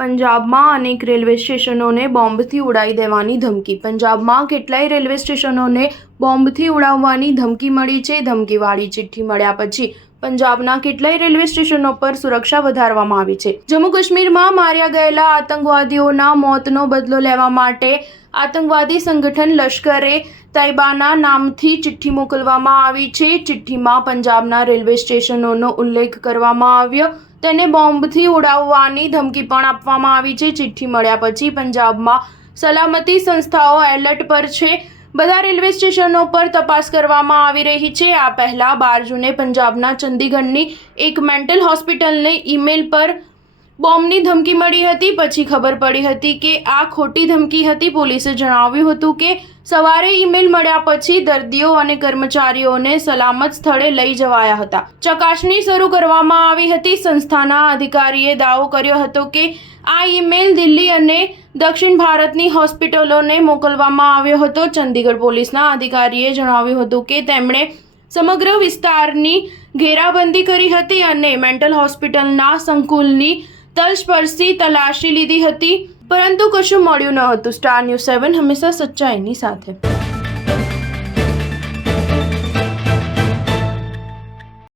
પંજાબમાં અનેક રેલવે સ્ટેશનોને બોમ્બથી ઉડાવી દેવાની ધમકી. પંજાબમાં કેટલાય રેલવે સ્ટેશનોને બોમ્બથી ઉડાવવાની ધમકી મળી છે. ધમકીવાળી ચિઠ્ઠી મળ્યા પછી પંજાબના કેટલાય રેલવે સ્ટેશનો પર સુરક્ષા વધારવામાં આવી છે. જમ્મુ કાશ્મીરમાં માર્યા ગયેલા આતંકવાદીઓના મોતનો બદલો લેવા માટે આતંકવાદી સંગઠન લશ્કરે તૈયબાના નામથી ચિઠ્ઠી મોકલવામાં આવી છે. ચિઠ્ઠીમાં પંજાબના રેલવે સ્ટેશનોનો ઉલ્લેખ કરવામાં આવ્યો. તેને બોમ્બથી ઉડાવવાની ધમકી પણ આપવામાં આવી છે. ચિઠ્ઠી મળ્યા પછી પંજાબમાં સલામતી સંસ્થાઓ એલર્ટ પર છે. બધા રેલવે સ્ટેશનો પર તપાસ કરવામાં આવી રહી છે. આ પહેલા 12 જૂને પંજાબના ચંદીગઢની એક મેન્ટલ હોસ્પિટલને ઈમેલ પર બોમ્બની ધમકી મળી હતી. પછી ખબર પડી હતી કે આ ખોટી ધમકી હતી. પોલીસે જણાવ્યું હતું કે સવારે ઈમેલ મળ્યા પછી દર્દીઓ અને કર્મચારીઓને સલામત સ્થળે લઈ જવાયા હતા. ચકાસણી શરૂ કરવામાં આવી હતી. સંસ્થાના અધિકારીએ દાવો કર્યો હતો કે આ ઈમેલ દિલ્હી અને દક્ષિણ ભારતની હોસ્પિટલોને મોકલવામાં આવ્યો હતો. ચંદીગઢ પોલીસના અધિકારીએ જણાવ્યું હતું કે તેમણે સમગ્ર વિસ્તારની ઘેરાબંધી કરી હતી અને મેન્ટલ હોસ્પિટલના સંકુલની તલસ્પર્શી તલાશી લીધી હતી, પરંતુ કશું મળ્યું ન હતું. સ્ટાર ન્યૂઝ 7 હંમેશા સચ્ચાઈની સાથે.